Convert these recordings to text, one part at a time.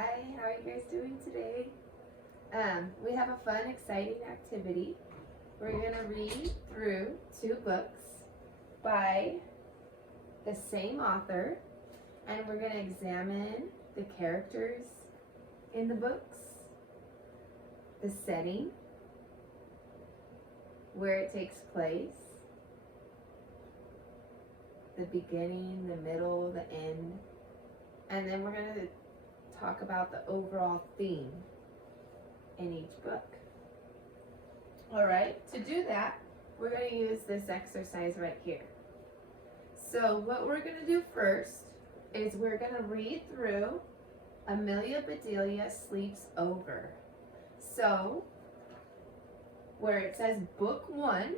Hi, how are you guys doing today? We have a fun, exciting activity. We're going to read through 2 books by the same author, and we're going to examine the characters in the books, the setting, where it takes place, the beginning, the middle, the end, and then we're going to talk about the overall theme in each book. All right, to do that, we're going to use this exercise right here. So what we're going to do first is we're going to read through Amelia Bedelia Sleeps Over. So where it says book 1,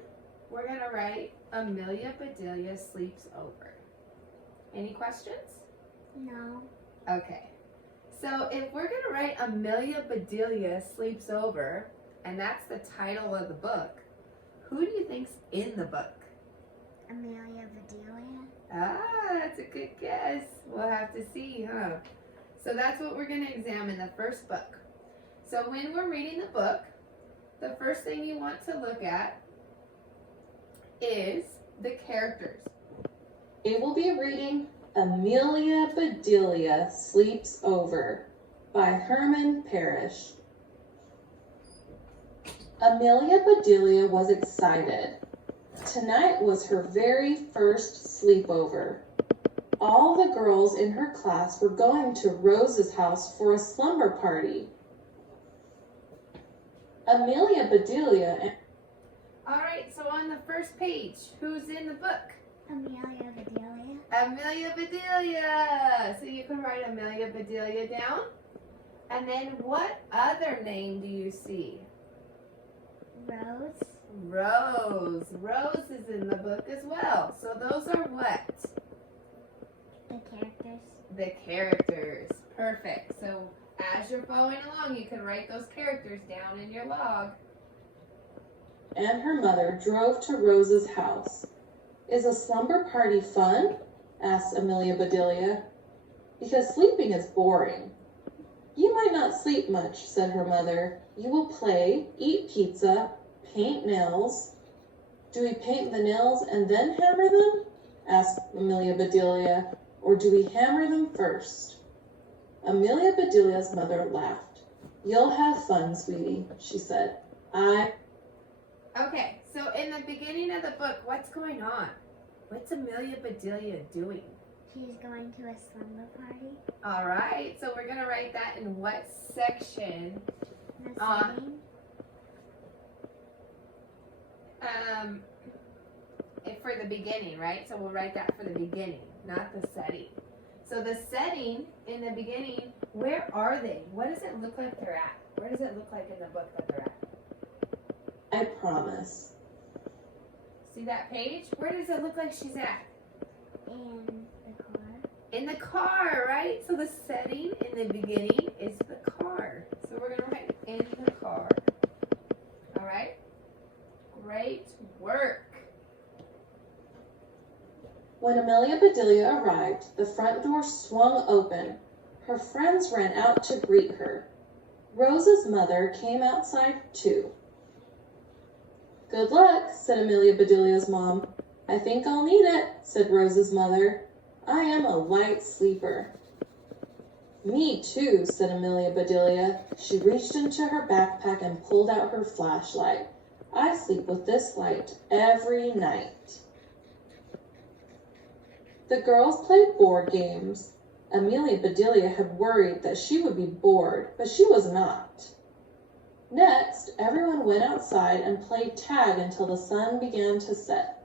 we're going to write Amelia Bedelia Sleeps Over. Any questions? No. Okay. So if we're going to write Amelia Bedelia Sleeps Over, and that's the title of the book, who do you think's in the book? Amelia Bedelia. Ah, that's a good guess. We'll have to see, huh? So that's what we're going to examine, the first book. So when we're reading the book, the first thing you want to look at is the characters. We will be reading Amelia Bedelia Sleeps Over by Herman Parrish. Amelia Bedelia was excited. Tonight was her very first sleepover. All the girls in her class were going to Rose's house for a slumber party. Amelia Bedelia. All right, so on the first page, who's in the book? Amelia Bedelia. Amelia Bedelia. So you can write Amelia Bedelia down. And then what other name do you see? Rose. Rose. Rose is in the book as well. So those are what? The characters. The characters. Perfect. So as you're following along, you can write those characters down in your log. And her mother drove to Rose's house. Is a slumber party fun? Asked Amelia Bedelia. Because sleeping is boring. You might not sleep much, said her mother. You will play, eat pizza, paint nails. Do we paint the nails and then hammer them? Asked Amelia Bedelia. Or do we hammer them first? Amelia Bedelia's mother laughed. You'll have fun, sweetie, she said. Okay, so in the beginning of the book, what's going on? What's Amelia Bedelia doing? She's going to a slumber party. All right, so we're going to write that in what section? The setting. For the beginning, right? So we'll write that for the beginning, not the setting. So the setting in the beginning, where are they? What does it look like they're at? Where does it look like in the book that they're at? I promise. See that page? Where does it look like she's at? In the car. In the car, right? So the setting in the beginning is the car. So we're going to write in the car. All right? Great work. When Amelia Bedelia arrived, the front door swung open. Her friends ran out to greet her. Rose's mother came outside too. Good luck, said Amelia Bedelia's mom. I think I'll need it, said Rose's mother. I am a light sleeper. Me too, said Amelia Bedelia. She reached into her backpack and pulled out her flashlight. I sleep with this light every night. The girls played board games. Amelia Bedelia had worried that she would be bored, but she was not. Next, everyone went outside and played tag until the sun began to set.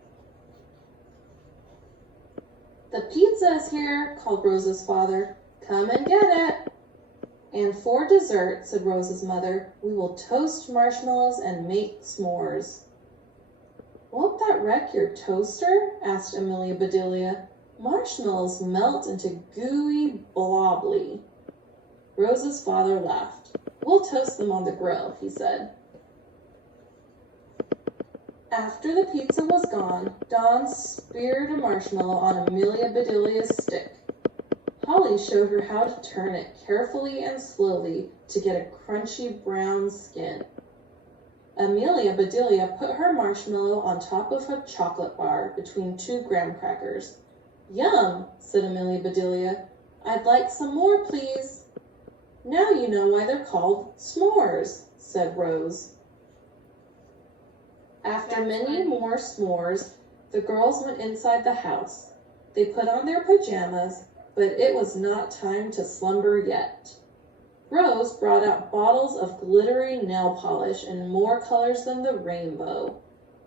The pizza is here, called Rose's father. Come and get it. And for dessert, said Rose's mother, we will toast marshmallows and make s'mores. Won't that wreck your toaster? Asked Amelia Bedelia. Marshmallows melt into gooey blobbly. Rose's father laughed. We'll toast them on the grill, he said. After the pizza was gone, Dawn speared a marshmallow on Amelia Bedelia's stick. Holly showed her how to turn it carefully and slowly to get a crunchy brown skin. Amelia Bedelia put her marshmallow on top of a chocolate bar between 2 graham crackers. Yum, said Amelia Bedelia. I'd like some more, please. Now you know why they're called s'mores, said Rose. After many more s'mores, the girls went inside the house. They put on their pajamas, but it was not time to slumber yet. Rose brought out bottles of glittery nail polish in more colors than the rainbow.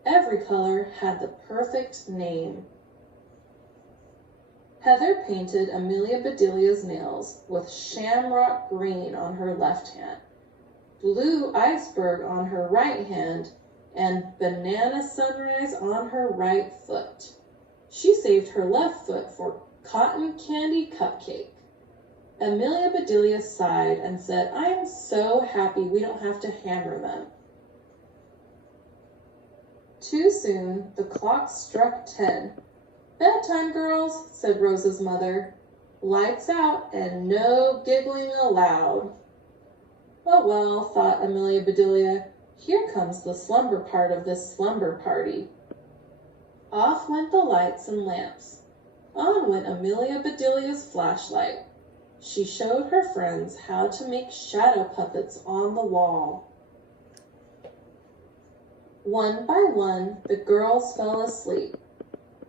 Every color had the perfect name. Heather painted Amelia Bedelia's nails with shamrock green on her left hand, blue iceberg on her right hand, and banana sunrise on her right foot. She saved her left foot for cotton candy cupcake. Amelia Bedelia sighed and said, I am so happy we don't have to hammer them. Too soon, the clock struck 10. Bedtime, girls, said Rose's mother. Lights out and no giggling allowed. Oh well, thought Amelia Bedelia, here comes the slumber part of this slumber party. Off went the lights and lamps. On went Amelia Bedelia's flashlight. She showed her friends how to make shadow puppets on the wall. One by one, the girls fell asleep,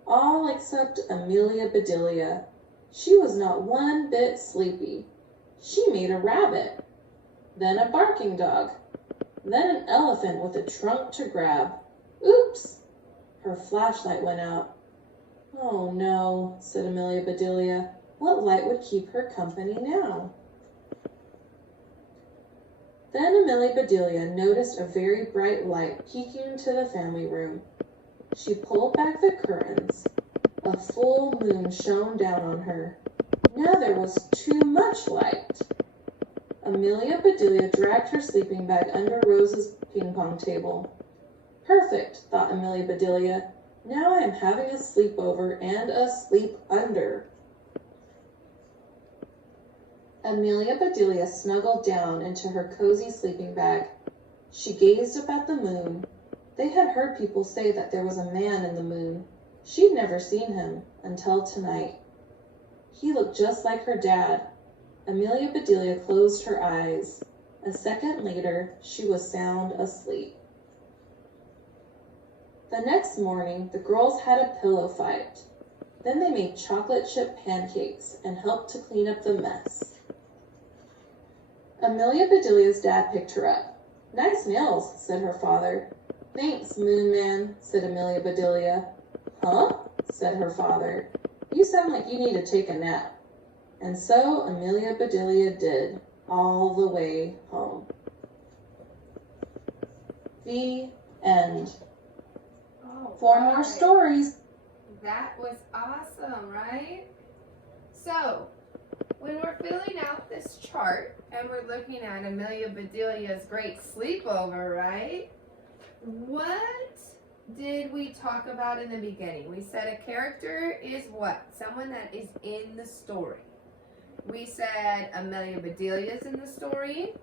all except Amelia Bedelia. She was not one bit sleepy. She made a rabbit, then a barking dog, then an elephant with a trunk to grab. Oops! Her flashlight went out. Oh no, said Amelia Bedelia. What light would keep her company now? Then Amelia Bedelia noticed a very bright light peeking into the family room. She pulled back the curtains. A full moon shone down on her. Now there was too much light. Amelia Bedelia dragged her sleeping bag under Rose's ping-pong table. Perfect, thought Amelia Bedelia. Now I am having a sleepover and a sleep under. Amelia Bedelia snuggled down into her cozy sleeping bag. She gazed up at the moon. They had heard people say that there was a man in the moon. She'd never seen him until tonight. He looked just like her dad. Amelia Bedelia closed her eyes. A second later, she was sound asleep. The next morning, the girls had a pillow fight. Then they made chocolate chip pancakes and helped to clean up the mess. Amelia Bedelia's dad picked her up. Nice nails, said her father. Thanks, Moon Man, said Amelia Bedelia. Huh? Said her father. You sound like you need to take a nap. And so Amelia Bedelia did, all the way home. The end. Oh, 4 more stories. That was awesome, right? So, when we're filling out this chart and we're looking at Amelia Bedelia's great sleepover, right? What did we talk about in the beginning? We said a character is what? Someone that is in the story. We said Amelia Bedelia's in the story.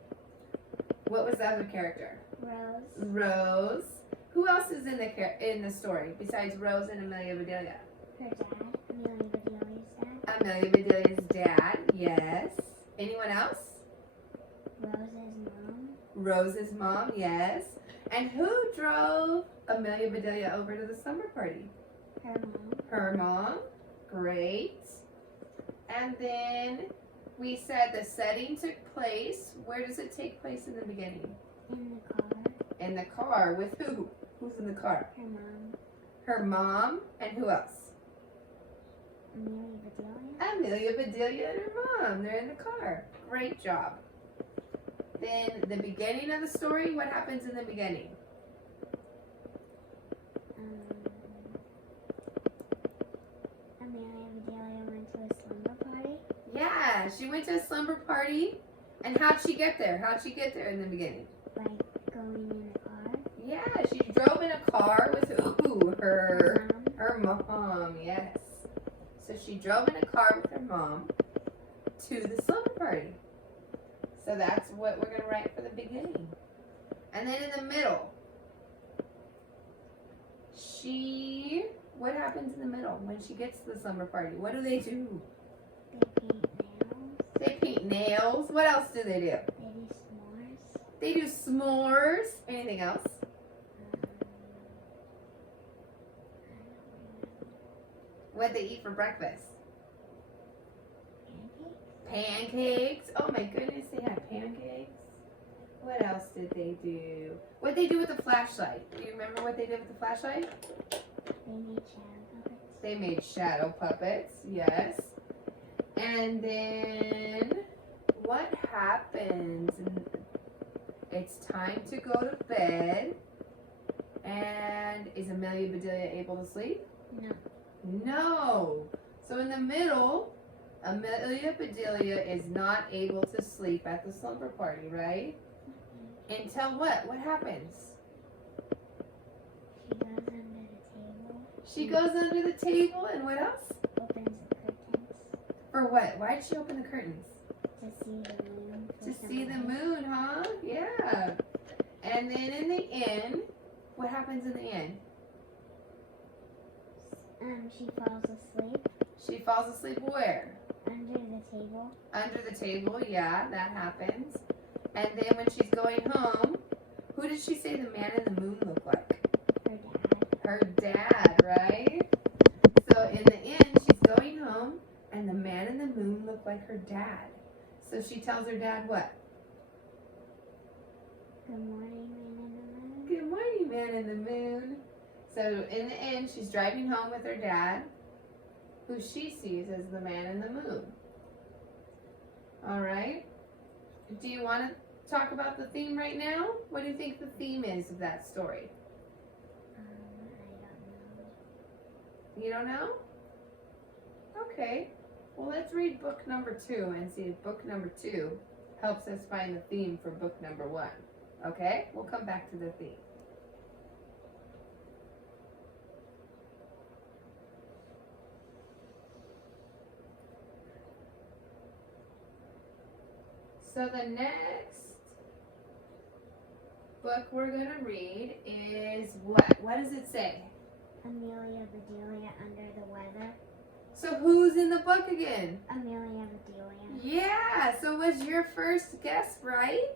What was the other character? Rose. Rose. Who else is in the story besides Rose and Amelia Bedelia? Her dad. Amelia Bedelia's dad. Amelia Bedelia's dad, yes. Anyone else? Rose's mom. Rose's mom, yes. And who drove Amelia Bedelia over to the slumber party? Her mom. Her mom. Great. And then we said the setting took place. Where does it take place in the beginning? In the car. In the car. With who? Who's in the car? Her mom. Her mom. And who else? Amelia Bedelia. Amelia Bedelia and her mom. They're in the car. Great job. Then the beginning of the story, what happens in the beginning? Amelia Bedelia went to a slumber party. Yeah, she went to a slumber party. And how'd she get there? How'd she get there in the beginning? By going in a car. Yeah, she drove in a car with who? Her mom. Her mom, yes. So she drove in a car with her mom. to the slumber party. So that's what we're going to write for the beginning. And then in the middle, what happens in the middle when she gets to the slumber party? What do? They paint nails. They paint nails. What else do? They do s'mores. They do s'mores. Anything else? What they eat for breakfast? Pancakes. Pancakes. Oh my goodness, they had pancakes. What else did they do? What they do with the flashlight? Do you remember what they did with the flashlight? They made shadow puppets. They made shadow puppets, yes. And then what happens? It's time to go to bed. And is Amelia Bedelia able to sleep? No. No. So in the middle, Amelia Bedelia is not able to sleep at the slumber party, right? Until what? What happens? She goes under the table. She goes under the table and what else? Opens the curtains. For what? Why did she open the curtains? To see the moon. To see the moon, huh? Yeah. And then in the end, what happens in the end? She falls asleep. She falls asleep where? Under the table. Under the table, yeah, that happens. And then when she's going home, who did she say the man in the moon looked like? Her dad. Her dad, right? So in the end, she's going home, and the man in the moon looked like her dad. So she tells her dad what? Good morning, man in the moon. Good morning, man in the moon. So in the end, she's driving home with her dad, who she sees as the man in the moon. All right. Do you want to talk about the theme right now? What do you think the theme is of that story? I don't know. You don't know? Okay. Well, let's read book number 2 and see if book number 2 helps us find the theme for book number 1. Okay? We'll come back to the theme. So the next book we're going to read is what? What does it say? Amelia Bedelia under the weather. So who's in the book again? Amelia Bedelia. Yeah, so was your first guess right?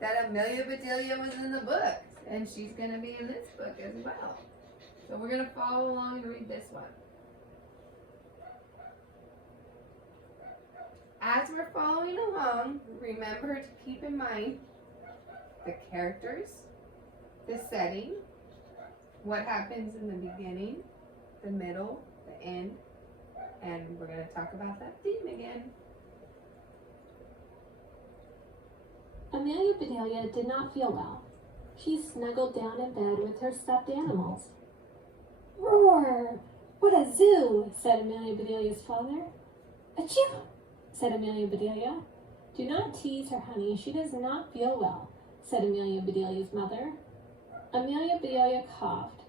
That Amelia Bedelia was in the book. And she's going to be in this book as well. So we're going to follow along and read this one. As we're following along, remember to keep in mind the characters, the setting, what happens in the beginning, the middle, the end, and we're going to talk about that theme again. Amelia Bedelia did not feel well. She snuggled down in bed with her stuffed animals. "Roar! What a zoo!" said Amelia Bedelia's father. "Achoo!" said Amelia Bedelia. "Do not tease her, honey. She does not feel well," said Amelia Bedelia's mother. Amelia Bedelia coughed.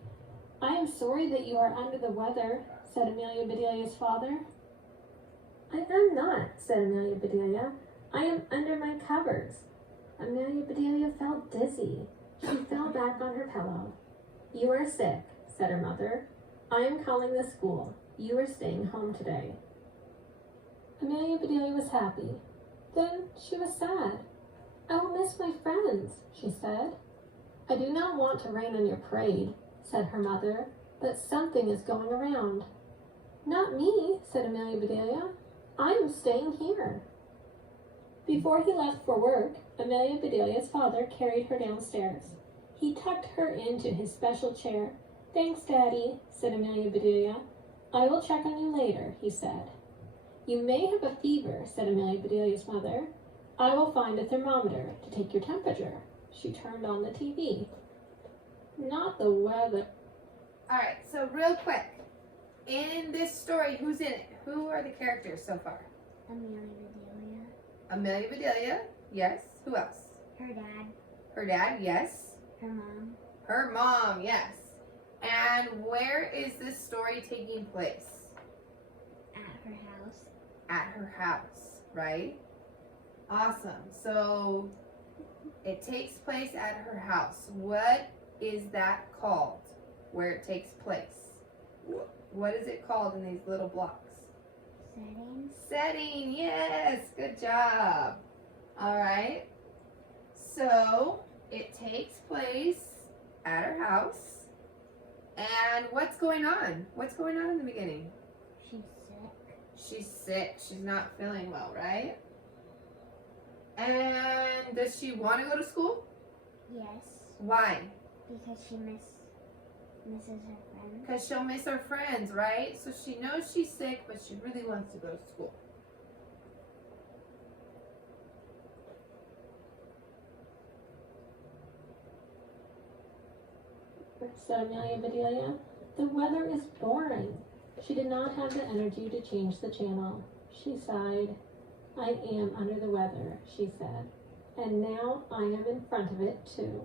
"I am sorry that you are under the weather," said Amelia Bedelia's father. "I am not," said Amelia Bedelia. "I am under my covers." Amelia Bedelia felt dizzy. She fell back on her pillow. "You are sick," said her mother. "I am calling the school. You are staying home today." Amelia Bedelia was happy. Then she was sad. "I will miss my friends," she said. "I do not want to rain on your parade," said her mother, "but something is going around." "Not me," said Amelia Bedelia. "I am staying here." Before he left for work, Amelia Bedelia's father carried her downstairs. He tucked her into his special chair. "Thanks, Daddy," said Amelia Bedelia. "I will check on you later," he said. "You may have a fever," said Amelia Bedelia's mother. "I will find a thermometer to take your temperature." She turned on the TV. "Not the weather." All right, so real quick. In this story, who's in it? Who are the characters so far? Amelia Bedelia. Amelia Bedelia, yes. Who else? Her dad. Her dad, yes. Her mom. Her mom, yes. And where is this story taking place? At her house. At her house. right? Awesome. So it takes place at her house. What is that called where it takes place? What is it called in these little blocks? Setting. Setting. Yes. Good job. All right. So it takes place at her house. And what's going on? What's going on in the beginning? She's sick. She's sick. She's not feeling well, right? And does she want to go to school? Yes. Why? Because she misses her friends. Because she'll miss her friends, right? So she knows she's sick, but she really wants to go to school. Said Amelia Bedelia. The weather is boring. She did not have the energy to change the channel. She sighed. I am under the weather, she said, and now I am in front of it too.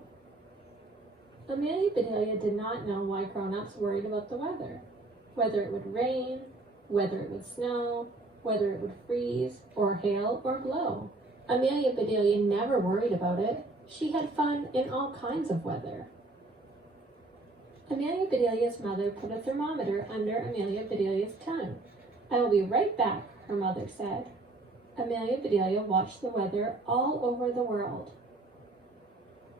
Amelia Bedelia did not know why grown-ups worried about the weather. Whether it would rain, whether it would snow, whether it would freeze, or hail, or blow. Amelia Bedelia never worried about it. She had fun in all kinds of weather. Amelia Bedelia's mother put a thermometer under Amelia Bedelia's tongue. I will be right back, her mother said. Amelia Bedelia watched the weather all over the world.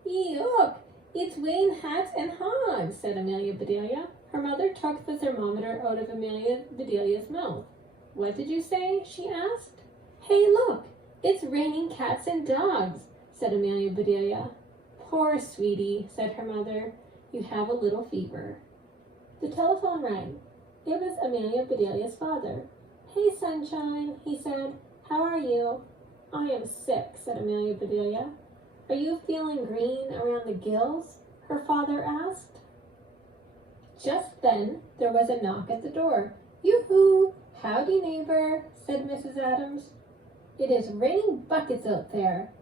Look, it's weighing hats and hogs, said Amelia Bedelia. Her mother took the thermometer out of Amelia Bedelia's mouth. What did you say? She asked. Hey, look, it's raining cats and dogs, said Amelia Bedelia. Poor sweetie, said her mother. You have a little fever. The telephone rang. It was Amelia Bedelia's father. Hey, sunshine, he said. How are you? I am sick, said Amelia Bedelia. Are you feeling green around the gills? Her father asked. Just then, there was a knock at the door. Yoo-hoo! Howdy, neighbor, said Mrs. Adams. It is raining buckets out there.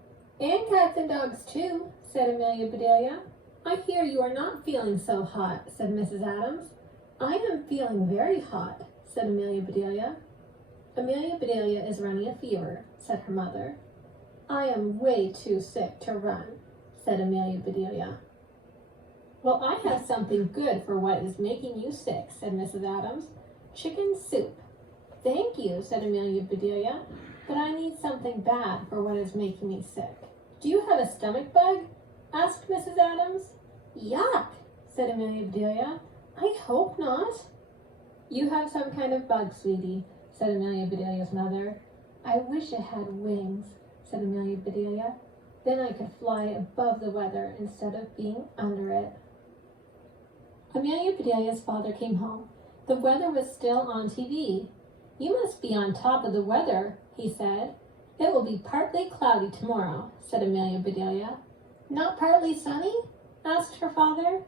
And cats and dogs, too, said Amelia Bedelia. I hear you are not feeling so hot, said Mrs. Adams. I am feeling very hot, said Amelia Bedelia. Amelia Bedelia is running a fever, said her mother. I am way too sick to run, said Amelia Bedelia. Well, I have something good for what is making you sick, said Mrs. Adams. Chicken soup. Thank you, said Amelia Bedelia, but I need something bad for what is making me sick. Do you have a stomach bug? Asked Mrs. Adams. Yuck, said Amelia Bedelia. I hope not. You have some kind of bug, sweetie, said Amelia Bedelia's mother. I wish it had wings, said Amelia Bedelia. Then I could fly above the weather instead of being under it. Amelia Bedelia's father came home. The weather was still on TV. You must be on top of the weather, he said. It will be partly cloudy tomorrow, said Amelia Bedelia. Not partly sunny? Asked her father.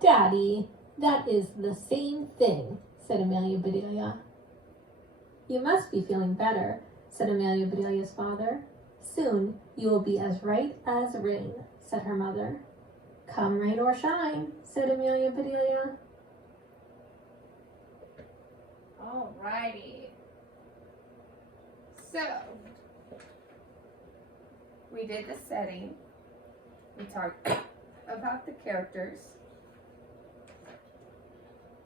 Daddy, that is the same thing, said Amelia Bedelia. You must be feeling better, said Amelia Bedelia's father. Soon you will be as right as rain, said her mother. Come rain or shine, said Amelia Bedelia. Alrighty. So, we did the setting. We talked about the characters.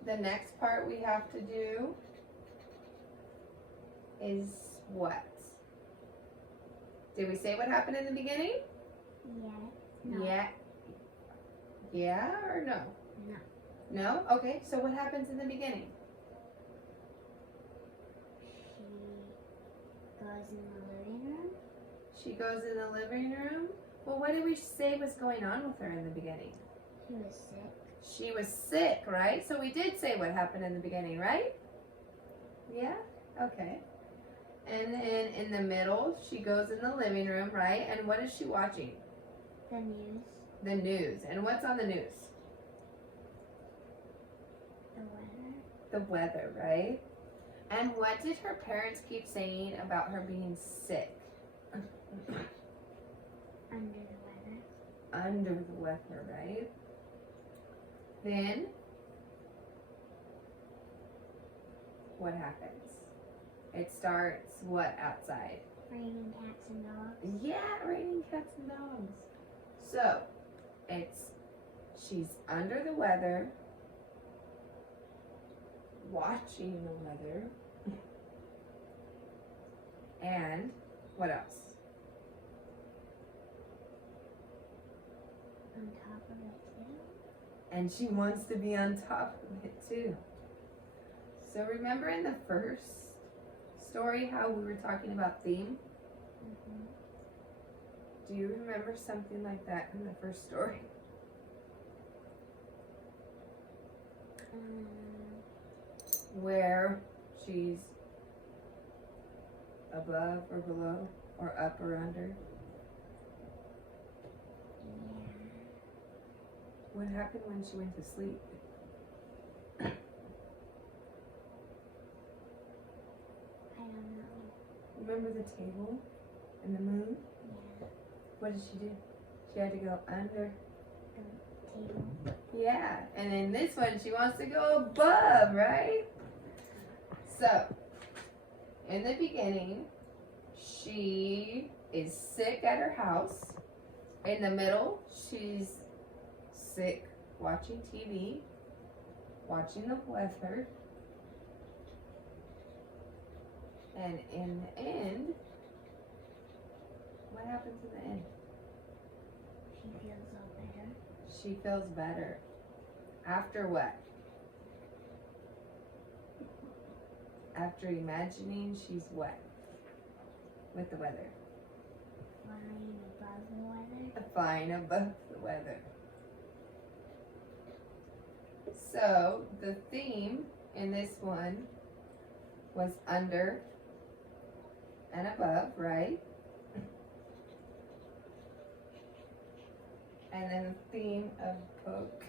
The next part we have to do is what? Did we say what happened in the beginning? Yeah. No. Yeah. Yeah or no? No. No? Okay, so what happens in the beginning? She goes in the living room. She goes in the living room. Well, what did we say was going on with her in the beginning? She was sick. She was sick, right? So we did say what happened in the beginning, right? Yeah? Okay. And then in the middle, she goes in the living room, right? And what is she watching? The news. The news. And what's on the news? The weather. The weather, right? And what did her parents keep saying about her being sick? Under the weather. Under the weather, right? Then, what happens? It starts what outside? Raining cats and dogs. Yeah, raining cats and dogs. So, she's under the weather, watching the weather, and what else? On top of it too. And she wants to be on top of it too. So remember in the first story how we were talking about theme? Mm-hmm. Do you remember something like that in the first story? Where she's above or below or up or under? Yeah. What happened when she went to sleep? I don't know. Remember the table and the moon? Yeah. What did she do? She had to go under. Table. Yeah, and in this one she wants to go above, right? So, in the beginning, she is sick at her house. In the middle, she's sick watching TV, watching the weather. And in the end, what happens in the end? She feels all better. She feels better. After what? After imagining she's what? With the weather. Flying above the weather. Flying above the weather. So the theme in this one was under and above, right? And then the theme of book.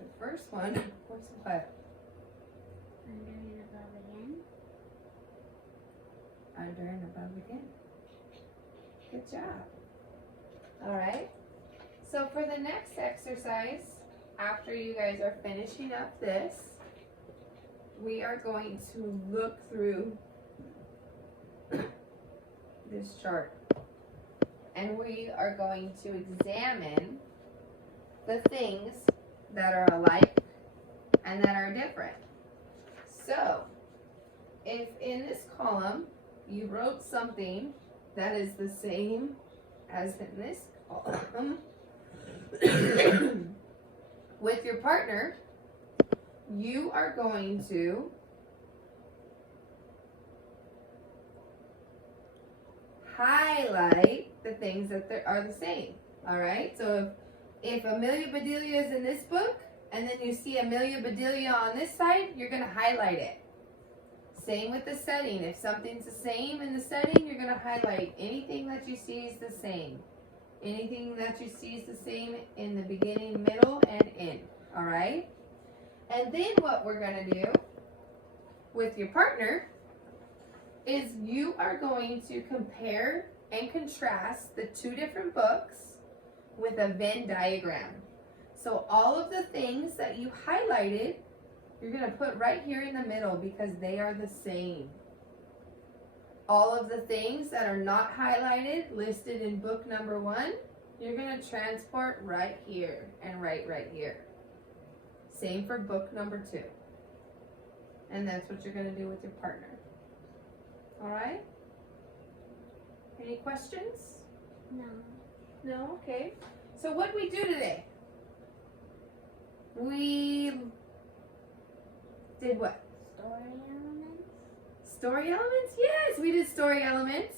The first one was what? Under and above again. Under and above again. Good job. All right. So for the next exercise, after you guys are finishing up this, we are going to look through this chart. And we are going to examine the things that are alike and that are different. So, if in this column you wrote something that is the same as in this column with your partner, you are going to highlight the things that are the same. All right. So if Amelia Bedelia is in this book, and then you see Amelia Bedelia on this side, you're going to highlight it. Same with the setting. If something's the same in the setting, you're going to highlight anything that you see is the same. Anything that you see is the same in the beginning, middle, and end. All right. And then what we're going to do with your partner is you are going to compare and contrast the two different books with a Venn diagram. So all of the things that you highlighted, you're going to put right here in the middle because they are the same. All of the things that are not highlighted, listed in book number 1, you're going to transport right here and right here. Same for book number 2. And that's what you're going to do with your partner. All right? Any questions? No. No? Okay. So what did we do today? We did what? Story elements. Story elements? Yes, we did story elements.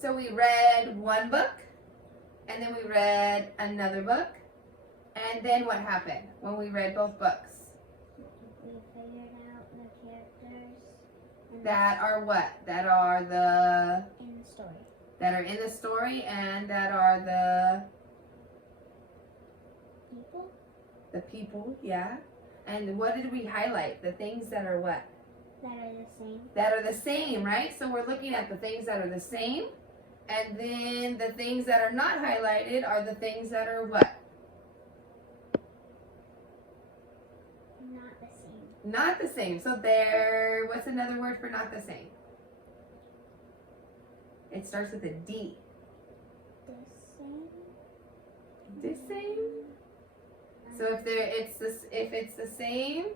So we read one book, and then we read another book. And then what happened when we read both books? We figured out the characters. That are what? That are in the story. that are in the story, and that are People. the people, yeah. And what did we highlight? The things that are what? That are the same. That are the same, right? So we're looking at the things that are the same, and then the things that are not highlighted are the things that are what? Not the same. Not the same. So what's another word for not the same? It starts with a D. The same. The same. So if it's the same,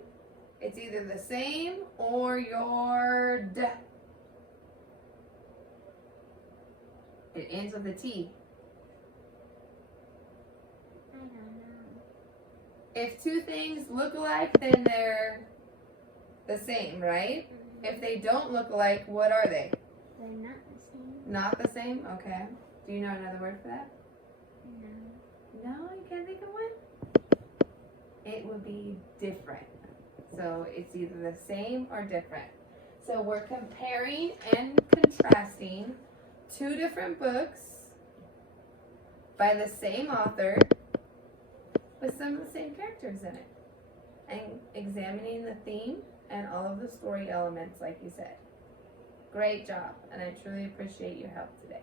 it's either the same or your D. It ends with a T. I don't know. If two things look alike, then they're the same, right? If they don't look alike, what are they? They're not the same. Not the same? Okay. Do you know another word for that? No. No, you can't think of one? It would be different. So it's either the same or different. So we're comparing and contrasting two different books by the same author with some of the same characters in it. And examining the theme and all of the story elements like you said. Great job, and I truly appreciate your help today.